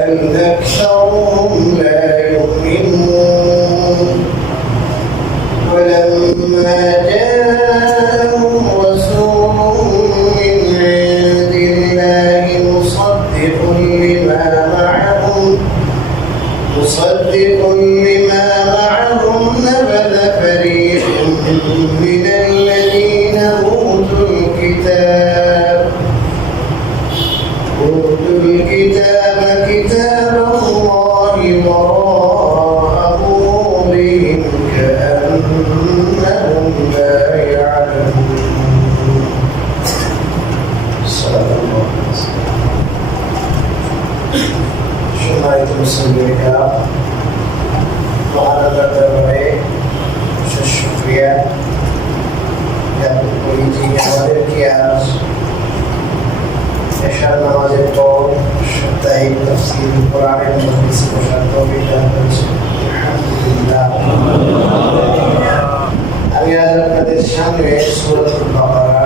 بل أكثرهم لا يؤمنون ولما جاءهم رسول من عند الله مصدق لما معهم نبذ فريق من الذين أوتوا الكتاب كتاب الله وراء ظهورهم كأنهم لا يعلمون. صلى الله عليه وسلم. সম্মানিত মুসলিমেরা, মহান আল্লাহর দরবারে শুকরিয়া জ্ঞাপন করি যিনি আমাদেরকে আজ এশার নামাজের পর সাপ্তাহিক তাফসীর কোরআনের মজলিসে বসার তৌফিক দান করেছেন। আলহামদুলিল্লাহ। আমি আজ আপনাদের সামনে সূরাতুল বাকারা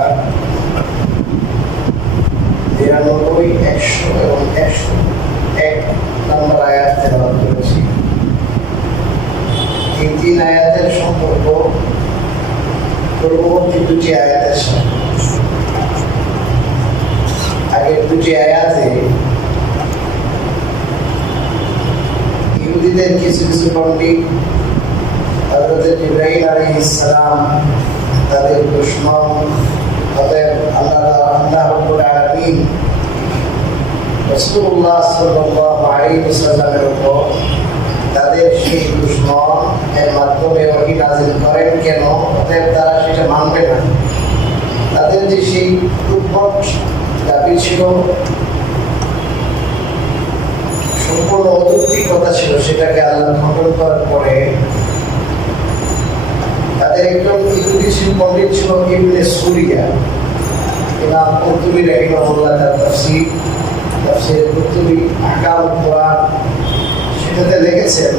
৯৯, ১০০ এবং ১০১ নম্বর আয়াত তেলাওয়াত করেছি। এই তিন আয়াতের সম্পর্ক পূর্ববর্তী দুটি আয়াতের সাথে। আগের দুটি আয়াতে ইহুদিদের কিছু কিছু পণ্ডিত হযরত ইব্রাহিম আলাইহিস সালাম তাদের দুশমন তাদের আল্লাহ রাব্বুল আলামিন রাসূলুল্লাহ সাল্লাল্লাহু আলাইহি ওয়াসাল্লামের উপর তাদের সেই দুশমন এর মাধ্যমে ওহী নাযিল করেন কেন? অতএব তারা সেটা মানবে না। তাদের যে সেই উদ্ভট দাবি ছিল, সম্পূর্ণ অযৌক্তিক কথা ছিল, সেটাকে আল্লাহ খণ্ডন করার পরে তাদের একজন ইহুদি ছিল, পণ্ডিত ছিল ইবনে সুরিয়া। ইমাম কুরতুবী রাহিমাহুল্লাহ তার তাফসীর কুরতুবী আহকামুল কুরআন সেটাতে লিখেছেন,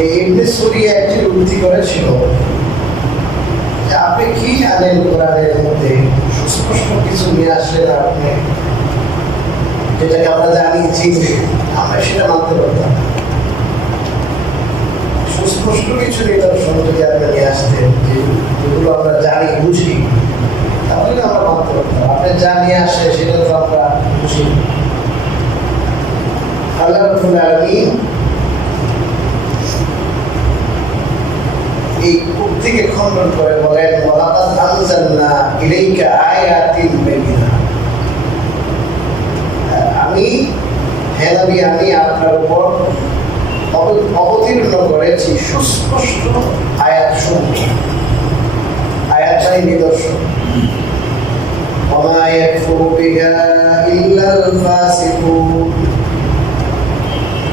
এই ইবনে সুরিয়া একটি উক্তি করেছিল যে আপনি কি জানেন কোরআনের মধ্যে সুস্পষ্ট কিছু নিয়ে আসলেন আপনি, যেটাকে আমরা জানি চিনি, আমরা সেটা মানতে পারতাম। সুস্পষ্ট কিছু নিদর্শন যদি আপনি নিয়ে আসতেন যেগুলো আমরা জানি বুঝি, তাহলে আমরা মানতে পারতাম। আপনি যা নিয়ে আসে সেটা তো আমরা বুঝি। আল্লাহ রাব্বুল আলামিন এই উক্তিকে খণ্ডন করে বলেন, ওয়ালাকাদ আনজালনা ইলাইকা আয়াতিন বাইয়িনাত। আমি আপনার উপর অবতীর্ণ করেছি সুস্পষ্ট আয়াত সমূহ। আয়াতটাই নিদর্শন। ওয়া মা ইয়াকফুরু বিহা ইল্লাল ফাসিকুন।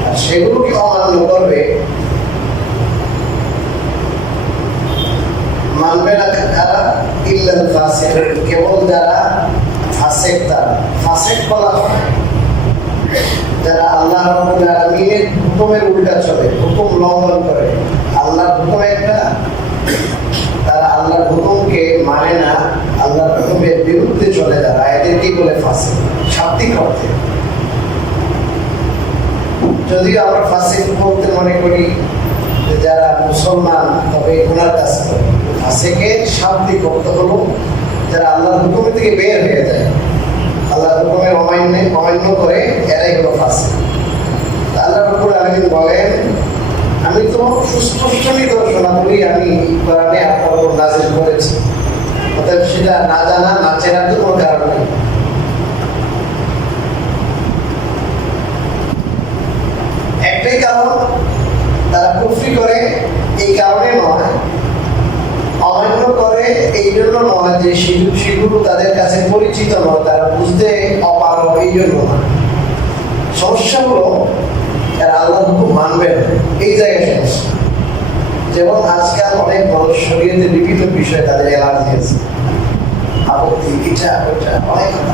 আর সেগুলোকে অমান্য করবে, মানবে না কারা? ইল্লাল ফাসিকুন, কেবল যারা ফাসিক। তারা ফাসিক বলা হয় যারা আল্লাহ রাব্বুল আলামিনের হুকুমের উল্টা চলে, হুকুম লঙ্ঘন করে। আল্লাহর হুকুম একটা, তারা আল্লাহর হুকুমকে মানে না, আল্লাহর হুকুমের বিরুদ্ধে চলে যারা, এদেরকে বলে ফাসিক শাব্দিক অর্থে। যদিও আমরা ফাসিক বলতে মনে করি যারা মুসলমান, তবে গুনার কাজ করে। ফাসিকের শাব্দিক অর্থ হলো যারা আল্লাহর হুকুম থেকে বের হয়ে যায়, আল্লাহর হুকুমের অমান্য করে, এরাই হলো ফাসিক। আল্লাহ রাব্বুল আলামিন বলেন, আমি তো সুস্পষ্ট নিদর্শনাবলী আমি কোরআনে আপনার উপর নাযিল করেছি, অতএব সেটা না জানা না চেনার তো কোনো কারণ নেই। একটাই কারণ, তারা কুফরি করে, এই কারণে নয়, অমান্য করে এই জন্য নয় যে সেগুলো তাদের কাছে পরিচিত নয়, তারা বুঝতে অপারগ, এই জন্য নয়। সমস্যা হলো তারা আল্লাহর হুকুম মানবে না, এই জায়গায় সমস্যা। যেমন আজকাল অনেক মানুষ শরীয়তে বিভিন্ন বিষয়ে তাদের অ্যালার্জি আছে, আপত্তি, এটা ওটা, অনেক কথা।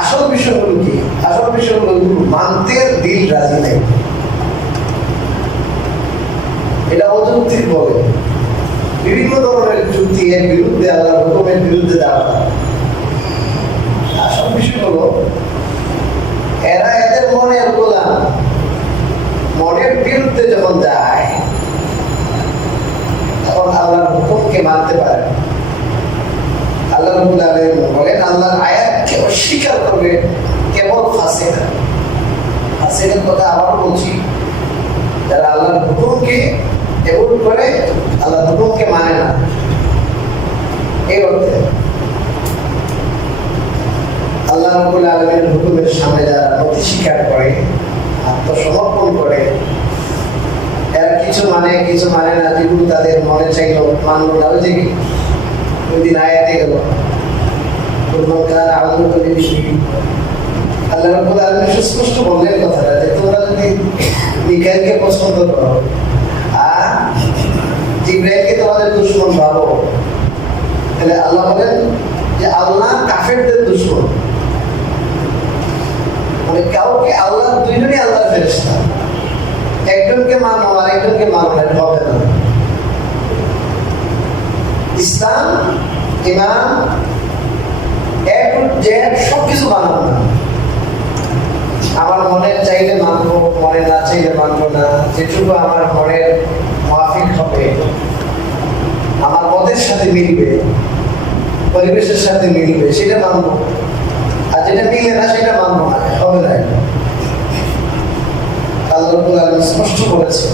আসল বিষয় হলো কি? আসল বিষয় হলো এগুলো মানতে দিল রাজি নেই। এটা অযৌক্তিক বলে, বিভিন্ন ধরনের যুক্তি এর বিরুদ্ধে, আল্লাহর হুকুমের বিরুদ্ধে দেওয়া। আসল বিষয় হলো এরা বিরুদ্ধে যখন যায় তখন আল্লাহর হুকুমকে মানতে পারে না। আল্লাহ রাব্বুল আলামিন বলেন আল্লাহর আয়াতকে অস্বীকার করবে কেবল ফাসিকরা। ফাসিকের কথা আবারও বলছি, যারা আল্লাহর হুকুমকে এভয়েড করে, আল্লাহর হুকুমকে মানে না, এই অর্থে আল্লাহ রাব্বুল আলামিনের হুকুমের সামনে যারা নতি স্বীকার করে, আত্মসমর্পণ করে, এর কিছু মানে না, যেগুলো তাদের মনে চাইলো মানলো না। ওই যে দুদিন আয়াতে গেল আল্লাহ রাব্বুল আলামিন সুস্পষ্ট বললেন কথাটা যে তোমরা যদি মিকাইলকে পছন্দ করো আর জিবরাইলকে তোমাদের দুশমন ভাবো, তাহলে আল্লাহ বলেন যে আল্লাহ কাফেরদের দুশমন। মানে কাউকে আল্লাহ, দুইজনই আল্লাহর ফেরেশতা, একজনকে মানো আর একজনকে মানো না, হবে না। ইসলাম, ইমান, সবকিছু মানব না। আমার মনে চাইলে মানবো, মনে না চাইলে মানবো না। যেটুকু আমার মনের মাফিক হবে, আমার মতের সাথে মিলবে, পরিবেশের সাথে মিলবে, সেটা মানবো। আর যেটা মিলে না সেটা মানবো না, হবে না। আল্লাহ রাব্বুল আলামিন স্পষ্ট বলেছে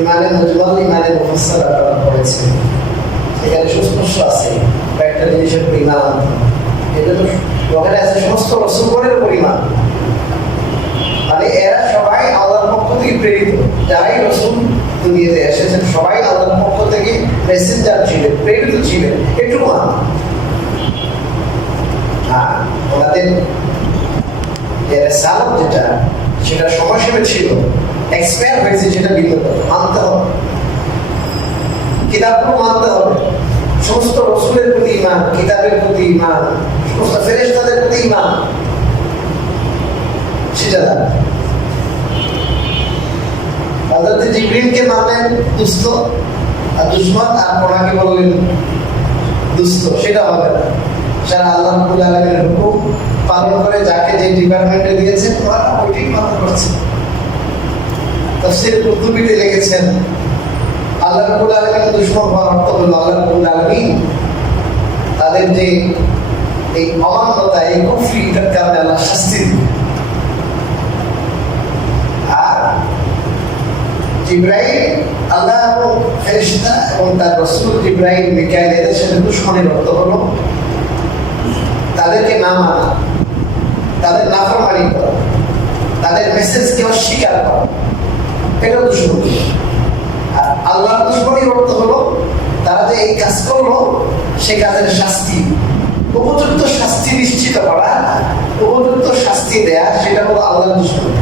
ইমানের মুজমাল, ইমানের মুফাসসাল আপনারা পড়েছেন, এখানে সুস্পষ্ট আছে একটা জিনিসের পরিমাণ আনতে হবে। এটা তো ওখানে আছে সমস্ত রাসূলের পরিমাণ, মানে এরা সবাই আল্লাহর পক্ষ থেকে প্রেরিত। যারাই রাসূল দুনিয়াতে এসেছেন সবাই আল্লাহর পক্ষ থেকে মেসেঞ্জার ছিলেন, প্রেরিত ছিলেন, একটু মান। আর ওনাদের যে রিসালাত যেটা, সেটা সময়সীমা ছিল, এক্সপায়ার হয়েছে, সেটা মানতে হবে। কিতাবগুলো মানতে হবে, সমস্ত রাসূলের প্রতি ঈমান, কিতাবের প্রতি ঈমান, সমস্ত ফেরেশতাদের প্রতি ঈমান, সেটা হযরত জিবরিলকে মানলেন দুস্থ আর দুশমন, আর কোরআনকে বললেন দুস্থ, সেটা হবে না। যারা আল্লাহ রাব্বুল আলামিনের হুকুম পালন করে, যাকে যে ডিপার্টমেন্টে দিয়েছেন ওরা ওইটাই পালন করছে। তাফসীর কুরতুবীতে লিখেছেন আল্লাহ রাব্বুল আলামিনের দুশমন হওয়ার অর্থ হলো আল্লাহ রাব্বুল আলামিন তাদের যে এই অমান্যতা, এই কুফরি, এটার কারণে আল্লাহ শাস্তি দিবেন। আর জিবরাইল, আল্লাহ এবং ফেরেশতা এবং তার রাসূল জিবরাইল, মিকাইল, এদের সাথে দুশমনের অর্থ হলো তাদেরকে না মানা, তাদের নাফরমানি করা, তাদের মেসেজকে অস্বীকার করা, এটা দুশমনী। আর আল্লাহর দুশমনীর অর্থ হলো তারা যে এই কাজ করলো সে কাজের শাস্তি, উপযুক্ত শাস্তি নিশ্চিত করা, উপযুক্ত শাস্তি দেয়া, সেটা হলো আল্লাহর দুশমনী।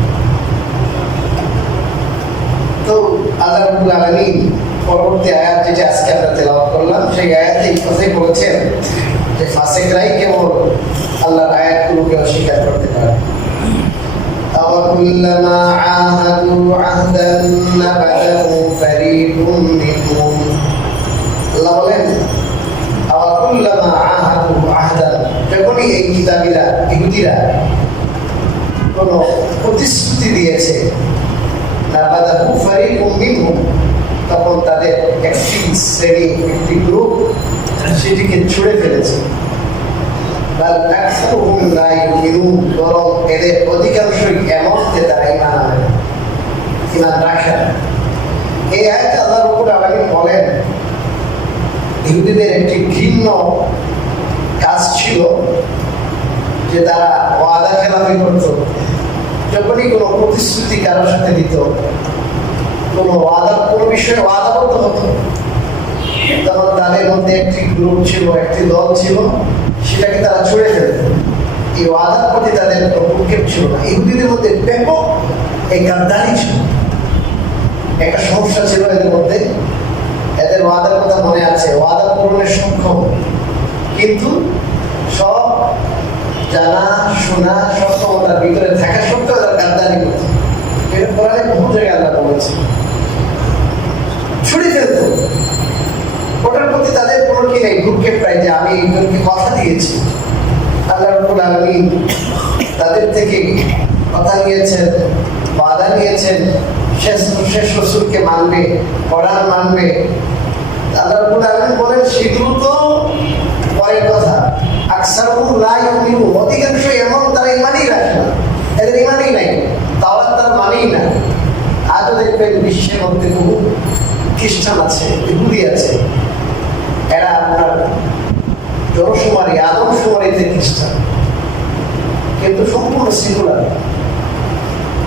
তো আল্লাহ রাব্বুল আলামিন পরবর্তী আয়াত যেটা আজকে আমরা তেলাওয়াত করলাম, সেই আয়াতে এই কথাই বলেছেন যে ফাসিকরাই কেবল আল্লাহর আয়াতগুলোকে অস্বীকার করতে পারে। أَوَكُلَّمَا عَاهَدُوا عَهْدًا نَبَذَهُ فَرِيقٌ مِّنْهُمْ। আল্লাহ বলেন আওয়াকুল্লামা আহাদু আহদান, যখনই এই কিতাবীরা, ইহুদিরা কোনো প্রতিশ্রুতি দিয়েছে, নাবাদাহু ফারিকুম মিনহুম, তখন তাদের একটি শ্রেণী, একটি গ্রুপ সেটিকে ছুঁড়ে ফেলেছে। বাল আকসারুহুম লা ইউমিনুন, বরং এদের অধিকাংশই এমন যে তারা ঈমান আনে না, ঈমান রাখে না। এই আয়াতে আল্লাহ রাব্বুল আলামিন বলেন ইহুদিদের একটি ঘৃণ্য কাজ ছিল যে তারা ওয়াদা খেলাপি করত। যখনই কোনো প্রতিশ্রুতি কারোর সাথে দিত, কোনো বিষয়ে ওয়াদাবদ্ধ হতো, তখন তাদের মধ্যে একটি গ্রুপ ছিল, একটি দল ছিল, সেটাকে তারা ছুঁড়ে ফেলত। এই ওয়াদার প্রতি তাদের ভূক্ষেপ ছিল না। ইহুদিদের মধ্যে ব্যাপক এই গাদ্দারি ছিল, একটা সমস্যা ছিল এদের মধ্যে। এদের ওয়াদার কথা মনে আছে, ওয়াদা পূরণের সক্ষম, কিন্তু সব জানা শোনা সক্ষমতার ভিতরে থাকা সত্ত্বেও তারা গাদ্দারি করছে। এটা কোরআনে বহু জায়গায় আল্লাহ বলেছে, ছুড়ে ফেলত। ওটার প্রতি তাদের কোনো কি নেই, ভূক্ষেপ প্রায় যে আমি একজনকে কথা দিয়েছি। আল্লাহ রাব্বুল আলামিন তাদের থেকে কথা নিয়েছেন, ওয়াদা নিয়েছেন, শেষ রসুলকে মানবে, কোরআন মানবে। আল্লাহ রাব্বুল আলামিন বলেন সেগুলো তো পরের কথা। আকসারুহুম লা ইউমিনুন, অধিকাংশ এমন তারা ঈমানই রাখে না, এদের ঈমানই নাই, তাওরাত তারা মানেই না। আজও দেখবেন বিশ্বের মধ্যে বহু খ্রিস্টান আছে, ইহুদি আছে, এরা আপনার জনশুমারি আদমশুমারিতে খ্রিস্টান, কিন্তু সম্পূর্ণ সিকুলার,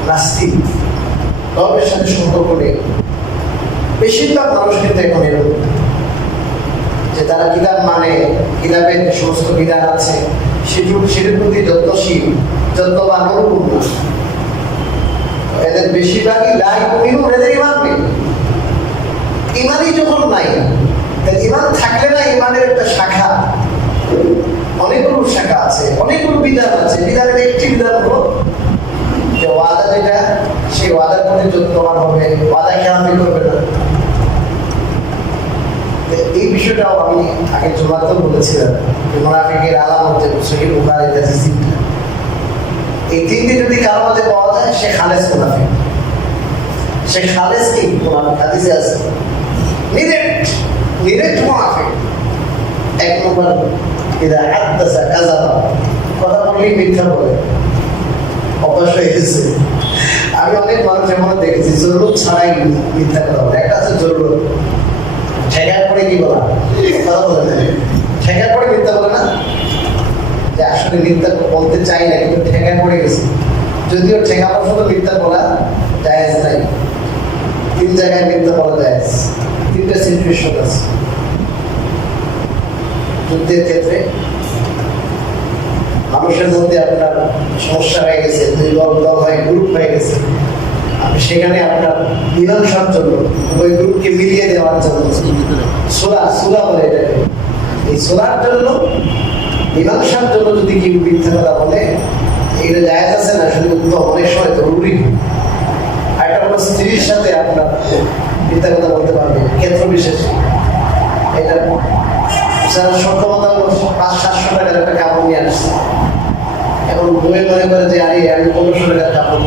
নাস্তিক, ধর্মের সাথে সম্পর্ক নেই। বেশিরভাগ মানুষ কিন্তু এখন এরকম যে তারা কিতাব মানে, কিতাবের সমস্ত বিধান আছে সেটির প্রতি যত্নশীল, যত্নবান, অনুকূল না। এদের বেশিরভাগই লাই কমিনু, এদের ইমান নেই। ইমানই যখন নাই, ইমান থাকলে না ইমানের একটা শাখা, অনেকগুলো শাখা আছে, অনেকগুলো বিধান আছে। বিধানের একটি বিধান হলো যে ওয়াদা যেটা, সেই ওয়াদার প্রতি যত্নবান হবে, ওয়াদা খেলাফি করবে না। এই বিষয়টাও আমি আগে জমাতেও বলেছিলাম যে মুনাফিকের আলামত যে সহিহ বুখারীর কাছে তিনটা, এই তিনটি যদি কারোর মধ্যে পাওয়া যায় সে খালেস মুনাফিক। সে খালেস কি মুনাফিক, হাদিসে আছে নিরেট মুনাফিক। এক নম্বর, ইদা হাদাসা কাযাবা, কথা বললেই মিথ্যা বলে, অভ্যাস হয়ে গেছে। আমি অনেক মানুষ এমন দেখেছি জরুরত ছাড়াই মিথ্যা কথা বলে। একটা আছে জরুরত, ঠেকার পরে কি বলা, কথা বলে না, ঠেকার পরে মিথ্যা বলে না, যে আসলে মিথ্যা বলতে চাই না কিন্তু ঠেকার পড়ে গেছে। যদিও ঠেকা পর্যন্ত মিথ্যা বলা জায়েজ নাই, 3 জায়গায় মিথ্যা বলা জায়েজ, 3টা সিচুয়েশন আছে। যুদ্ধের ক্ষেত্রে মানুষের মধ্যে আপনার সমস্যা হয়ে গেছে, 2 দল হয়ে গ্রুপ হয়ে গেছে, আপনি সেখানে আপনার মীমাংসার জন্য ওই গ্রুপকে মিলিয়ে দেওয়ার জন্য সুরা বলে এটাকে, এই সুরার জন্য মীমাংসার জন্য যদি কেউ মিথ্যা কথা বলে, এটা জায়েজ আছে না, শুধু উত্তম, অনেক সময় জরুরি। আর একটা হলো স্ত্রীর সাথে আপনার মিথ্যা কথা বলতে পারবে ক্ষেত্র বিশেষে। এটা সক্ষমতা 500-700 টাকার একটা কাপড় নিয়ে আসছে, এখন বই মনে করে যে আরে আমি 1500 টাকার কাপড়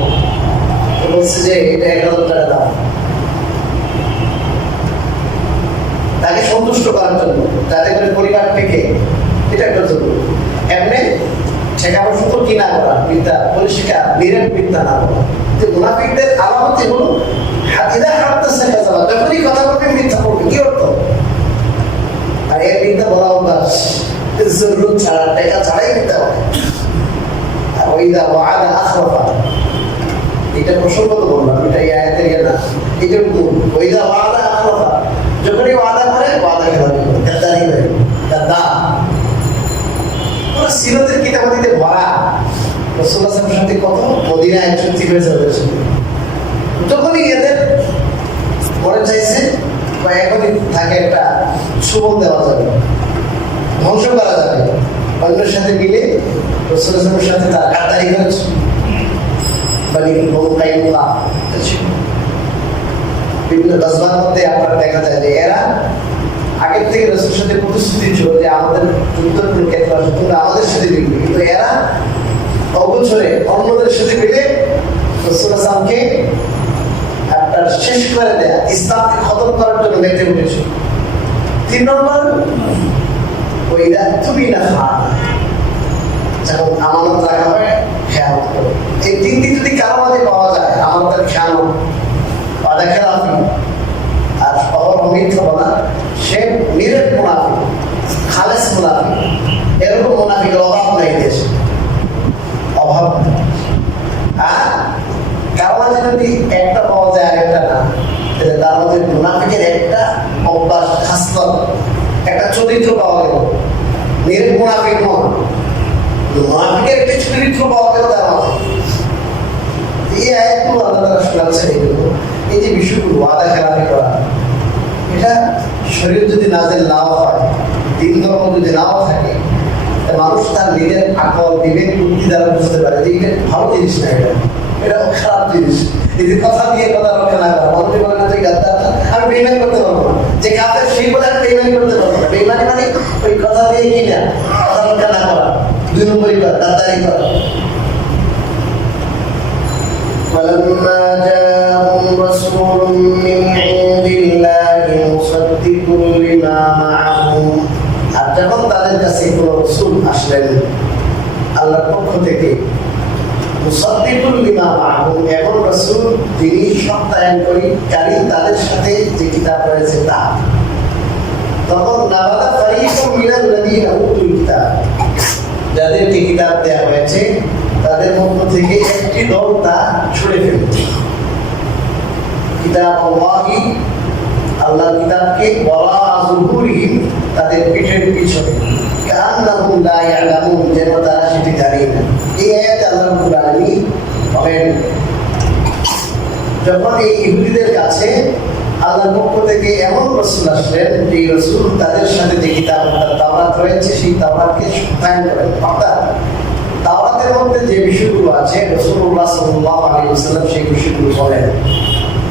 বলছে যে এটা 1000 টাকা দাম, তাকে সন্তুষ্ট করার জন্য, যাতে করে পরিবার থেকে, এটা একটা জরুরি। এমনি ঠেকানো শুধু কি না করা, মিথ্যা পরিষ্কার নিরেট মিথ্যা না করা। যে মুনাফিকদের আলামতই হলো ইদা হাদাসা কাযাবা, যখনই কথা বলবে মিথ্যা বলবে। কি অর্থ? আর এই মিথ্যা বলা অভ্যাস, জরুরত ছাড়া, টাকা ছাড়াই মিথ্যা বলে। আর ওইদা ওয়াদা আখলাফা, এটা প্রসঙ্গ তো বললাম, এটা এই আয়াতের ইয়ে না, এটা ওইদা ওয়াদা আখলাফা, যখনই ওয়াদা করে ওয়াদা খেলাফি করে, গাদ্দারি করে, গাদ্দার। সিরাতের কিতাবাদিতে ভরা, রাসূলুল্লাহ সাল্লাল্লাহু আলাইহি ওয়াসাল্লাম কত মদিনায় চুক্তি হয়েছে ওদের সঙ্গে। যখনই এদের মনে চাইছে বা এখনই তাকে একটা সুবল দেওয়া যাবে, ধ্বংস করা যাবে, অন্যের সাথে মিলে রাসূলুল্লাহ সাল্লাল্লাহু আলাইহি ওয়াসাল্লামের সাথে তার গাদ্দারি করেছে। বিভিন্ন গজবার মধ্যে আপনার দেখা যায় যে এরা আগের থেকে রাসূলের সাথে প্রতিশ্রুতি ছিল যে আমাদের যুদ্ধের ক্ষেত্রে আসবে, তোমরা আমাদের সাথে মিলবে, কিন্তু এরা অবছরে অন্যদের সাথে মিলে রাসূলুল্লাহ সাল্লাল্লাহু আলাইহি ওয়াসাল্লামকে আপনার শেষ করে দেয়া, ইসলামকে খতম করার জন্য মেতে উঠেছে। 3 নম্বর, ওই তুমি না যখন আমানত রাখা হয় খেয়ানত করো। এই 3টি যদি কারো মাঝে পাওয়া যায়, আমানতের খেয়ানত, ওয়াদা খেলাফি আর মিথ্যা বলা, সে নিরেট মুনাফিক, খালেস মুনাফিক। এরকম মুনাফিকের অভাব নাই দেশে, অভাব নেই। আর কারো মাঝে যদি একটা পাওয়া যায় আর একটা না, তাহলে তার মধ্যে মুনাফিকের একটা অভ্যাস, খাসলত, একটা চরিত্র পাওয়া গেল। নিরেট মুনাফিক নয়, মুনাফিকের একটা চরিত্র পাওয়া গেল তার মাঝে। এই আয়াতগুলো আল্লাহ তাআলা শোনাচ্ছেন, এইগুলো, এই যে বিষয়গুলো ওয়াদা খেলাফি করা, এটা শরীয়ত যদি নাযিল নাও হয়, দিন ধর্ম যদি নাও থাকে, মানুষ তার নিজের আকল, বিবেক, বুদ্ধি দ্বারা বুঝতে পারে যে এটা ভালো জিনিস না, এটা খারাপ জিনিস। এই যে কথা দিয়ে কথা রক্ষা না করা, মানুষ বলে না তুই গাদ্দার, আমি বেইমানি করতে পারবো না, যে কাফের সেই বলে আমি বেইমানি করতে পারবো না। বেইমানি মানে ওই কথা দিয়ে কি না, কথা রক্ষা না করা, 2 নম্বরই করা, গাদ্দারি করা। فلما جاءهم رسول من عند الله مصدق لما معهم আর যখন তাদের কাছে কোনো রাসূল আসলেন আল্লাহর পক্ষ থেকে মুসাদ্দিকুল লিমা মাআহুম এমন রাসূল যিনি সত্যায়নকারী তাদের সাথে যে কিতাব রয়েছে তা তখন নাবাদা ফারিকুম মিনাল্লাযীনা উতুল কিতাব যাদেরকে কিতাব দেওয়া হয়েছে তাদের মধ্য থেকে একটি দল তা ছুঁড়ে ফেলল কিতাব আল্লাহর কিতাবকে ওয়ারা যুহুরিহিম তাদের পিঠের পিছনে কান্নাহুম লা ইয়ালামুন যেন তারা সেটি জানে না এই আয়াতে আল্লাহ রাব্বুল আলামিন বলেন যখন এই ইহুদিদের কাছে আল্লাহর পক্ষ থেকে এমন রাসূল আসলেন যে রাসূল তাদের সাথে যে কিতাব তাওরাত রয়েছে সেই তাওরাতকে সত্যায়ন করেন অর্থাৎ তাওরাতের মধ্যে যে বিষয়গুলো আছে রাসূলুল্লাহ সাল্লাল্লাহু আলাইহি ওয়াসাল্লাম সেই বিষয়গুলো বলেন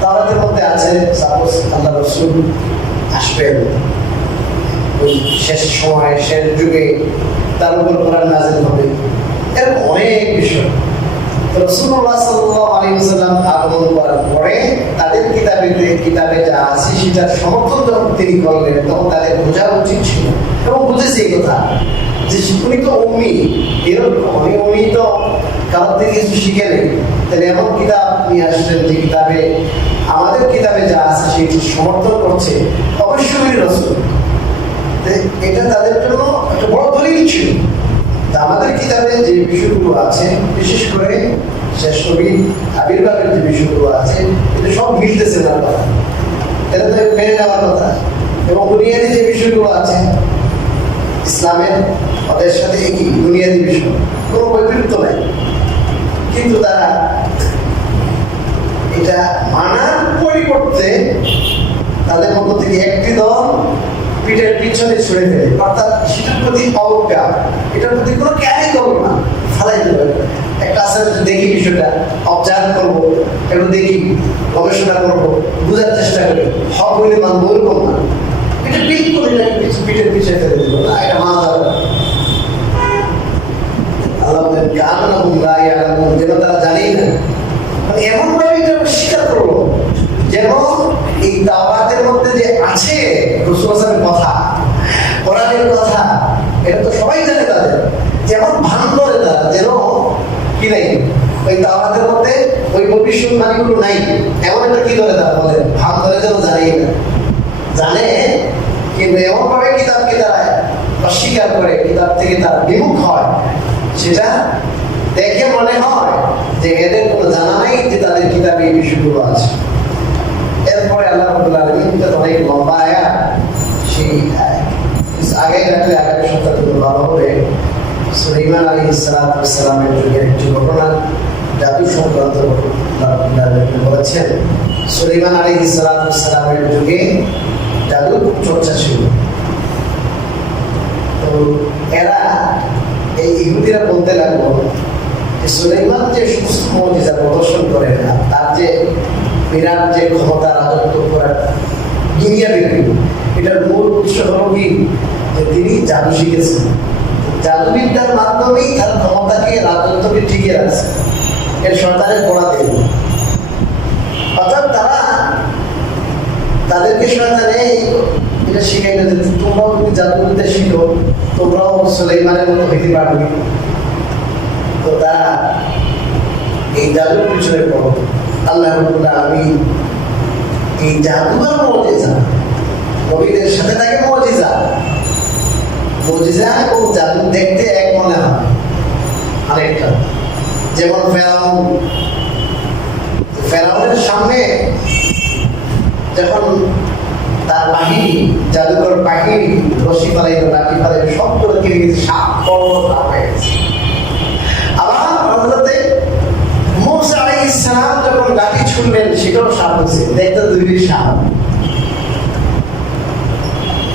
তাওরাতের মধ্যে আছে সাপোজ আল্লাহ রাসূল আসবেন ওই শেষ সময় শেষ যুগে তার উপর কোরআন নাযিল হবে এরকম অনেক বিষয় রাসূলুল্লাহ সাল্লাল্লাহু আলাইহি ওয়াসাল্লাম আগমন করার পরে তাদের কিতাবে যা আছে সেটার সমর্থন যখন তিনি করলেন তখন তাদের বোঝা উচিত ছিল এবং বুঝেছে এই কথা যে উনি তো উম্মি এরকম উনি তো কারোর থেকে কিছু শিখে নেই তাহলে এমন কিতাব নিয়ে আসলেন যে কিতাবে আমাদের কিতাবে যা আছে সেটি সমর্থন করছে অবশ্যই রাসূল এটা তাদের জন্য একটা বড় দলিল ছিল আমাদের কিতাবে যে বিষয়গুলো আছে বিশেষ করে শেষ নবীর আবির্ভাবের যে বিষয়গুলো আছে এটা সব মিলতেছে না কথা এটা তো মেনে নেওয়ার কথা এবং দুনিয়াতে যে বিষয়গুলো আছে ইসলামের ওদের সাথে একই দুনিয়াতে বিষয় কোনো বৈপরীত্য নাই কিন্তু তারা এটা মানার পরিবর্তে তাদের মধ্য থেকে একটি দল পিঠের পিছনে ছুড়ে ফেলে অর্থাৎ সেটার প্রতি অবজ্ঞা এটার প্রতি কোনো কেয়ারই করবো না ফেলাই দেবে একটা আসলে দেখি বিষয়টা অবজার্ভ করবো একটু দেখি গবেষণা করবো বোঝার চেষ্টা করি হক হইলে মানবো ওরকম না এটা পিঠ করে পিঠের পিছিয়ে ফেলে দিল না এটা মানা যাবে আল্লাহ বলেন কান্নাহুম লা ইয়ালামুন যেন তারা জানেই না মানে এমন ভাবে এটা স্বীকার করলো যেন এই তাওরাতের মধ্যে যে আছে রাসূলের কথা কোরআনের কথা এটা তো সবাই জানে তাদের যেমন ভান করে তারা যেন কি নাই ওই তাওরাতের মধ্যে ওই ভবিষ্যৎবাণীগুলো নাই এমন একটা কি করে তারা বলেন ভান করে যেন জানেই না জানে কিন্তু এমন ভাবে কিতাবকে তারা অস্বীকার করে কিতাব থেকে তারা বিমুখ হয় সেটা দেখে মনে হয় যে এদের কোনো জানা নাই যে তাদের কিতাবে এই বিষয়গুলো আছে এরপরে আল্লাহ রাব্বুল আলামিন অনেক লম্বা আয়াত সেই আগে রাখলে আগামী সপ্তাহে ভালো হবে সুলাইমান আলাইহিস সালামের যুগের একটি ঘটনা জাদু সংক্রান্ত আল্লাহ রাব্বুল আলামিন বলেছেন সুলাইমান আলাইহিস সালামের যুগে জাদু চর্চা ছিল তো এরা এই ইহুদিরা বলতে লাগলো যে সুলাইমান যে সমস্ত মুজিজা প্রদর্শন করেন না তার যে বিরাট যে ক্ষমতা রাজত্ব করার দুনিয়া বিক্রি এটার মূল উৎস হল কি যে তিনি জাদু শিখেছেন জাদুবিদ্যার মাধ্যমেই তার ক্ষমতাকে রাজত্বকে টিকে রাখছে এর সন্তানের পড়া দেন অর্থাৎ তারা তাদেরকে সন্তানে এটা শিখাই না যে তোমরাও যদি জাদুবিদ্যা শিখো তোমরাও সুলাইমানের মতো হইতে পারবে তো তারা এই জাদুর পিছনে পড়ো আল্লাহ রাব্বুল আলামিন এই জাদুর মুজিজা নবীদের সাথে থাকে মুজিজা এবং জাদু দেখতে এক মনে হয় আরেকটা যেমন ফেরাউনের সামনে যখন তার বাহিনী জাদুকর বাহিনী রশি পালাইল লাঠি পালাইল সব করে কেটে গেছে সাপ বড় সাপ হয়ে গেছে আবার হযরতে মুসা আলাইহিস সালাম যখন লাঠি ছুড়লেন সেটাও সাপ হয়েছে দেখতে দুই সাপ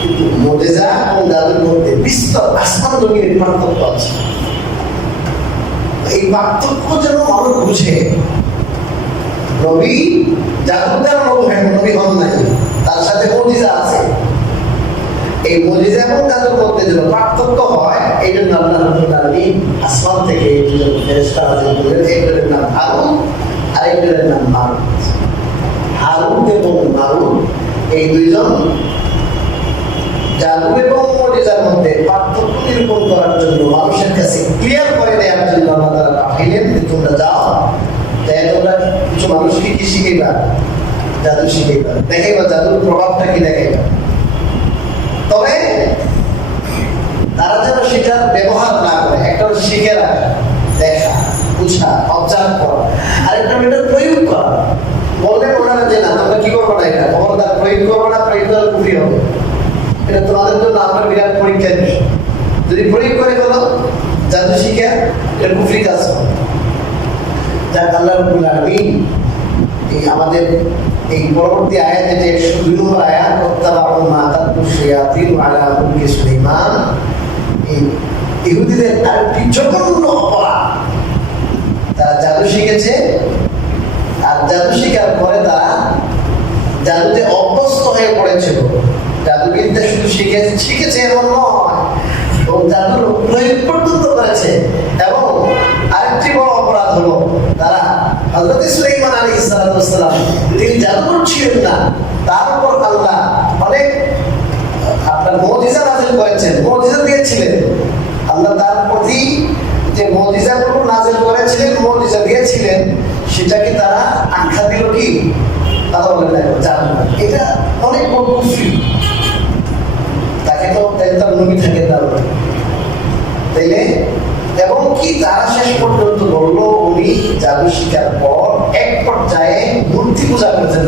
কিন্তু মুজিজা এবং জাদুর মধ্যে বিস্তর আসমান জমিনের পার্থক্য আছে এই পার্থক্য যেন মানুষ বুঝে নবী জাদুদার নবী হন নাই তার সাথে মুজিজা আছে এই মুজিজা এবং জাদুর মধ্যে যেন পার্থক্য হয় এই জন্য আল্লাহ রাব্বুল আলামিন আসমান থেকে এই যে ফেরেশতা নাযিল করলেন এগুলোর নাম হারুন আরেকজনের নাম মারুত। হারুত এবং মারুত এই দুইজন জাদু এবং মুজিজার মধ্যে পার্থক্য নিরূপণ করার জন্য, মানুষের কাছে ক্লিয়ার করে দেওয়ার জন্য আল্লাহ তাআলা পাঠাইলেন যে তোমরা যাও, তাই তোমরা কিছু মানুষকে কি শিখাইবা? জাদু শিখাইবা, দেখাইবা জাদুর প্রভাবটা কি দেখাইবা। তবে তারা যেন সেটার ব্যবহার না করে, একটা শিখে রাখা, দেখা, বুঝা, অবজার্ভ করা, আর একটা এটার প্রয়োগ করা। বললেন ওনারা যে না তোমরা কি করবো না, এটা খবরদার প্রয়োগ করবো না, প্রয়োগ করলে কুফরি হবে। এটা তোমাদের জন্য আমার বিরাট পরীক্ষার বিষয়। যদি প্রয়োগ করে কোনো জাদু শিখে, এটা কুফরি কাজ হবে। যাক, আল্লাহ রাব্বুল আলামিন এই আমাদের এই পরবর্তী আয়াত, যেটা 102 নম্বর আয়াত, ওয়াত্তাবাউ মা তাতলু শায়াতিনু আলা মুলকি সুলাইমান, এই ইহুদিদের আরেকটি জঘন্য অপরাধ, তারা জাদু শিখেছে। আর জাদু শিখার পরে তারা জাদুতে অভ্যস্ত হয়ে পড়েছিল। জাদুবিদ্যা শুধু শিখেছে এমন নয়, এবং জাদুর প্রয়োগ পর্যন্ত করেছে। এবং আরেকটি বড় অপরাধ হলো, তারা হযরত সুলাইমান আলাইহিস সালাম তিনি জাদুকর ছিলেন না, তার উপর আল্লাহ অনেক আপনার মুজিজা নাযিল করেছেন, মুজিজা দিয়েছিলেন। আল্লাহ তার প্রতি যে মুজিজাগুলো নাযিল করেছিলেন, মুজিজা দিয়েছিলেন, সেটাকে তারা আখ্যা দিল কি কথা বলেন না জাদু। এটা অনেক বড় কুফরি। তাকে তো তার নবী থাকে তাইলে, এবং কি তারা শেষ পর্যন্ত বললো উনি জাদু শিকার পর এক পর্যায়ে মূর্তি পূজা করেছেন।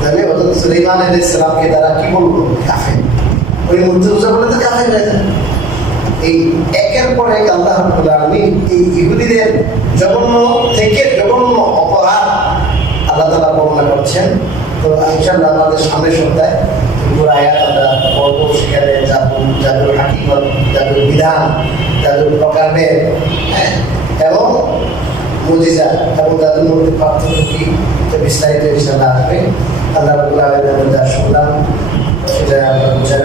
তাহলে হযরত সুলাইমান আলাইহিস সালামকে তারা কি বলবো? কাফের। ওই মূর্তি পূজা করলে তো কাফের হয়ে যায়। এই একের পর এক আল্লাহ রাব্বুল আলামিন এই ইহুদিদের জঘন্য থেকে জঘন্য অপরাধ আল্লাহ তাআলা বর্ণনা করছেন। তো ইনশাআল্লাহ আমাদের সামনের সপ্তাহে পুরো আয়াত আমরা পড়বো। সেখানে জাদুর হাকিকত, জাদুর বিধান, জাদুর প্রকারভেদ, এবং মুজিজা এবং জাদুর মধ্যে পার্থক্য কি, বিস্তারিত ইনশাআল্লাহ আসবে। আল্লাহ রাব্বুল আলামিন যা শুনলাম সেটা আমরা বুঝার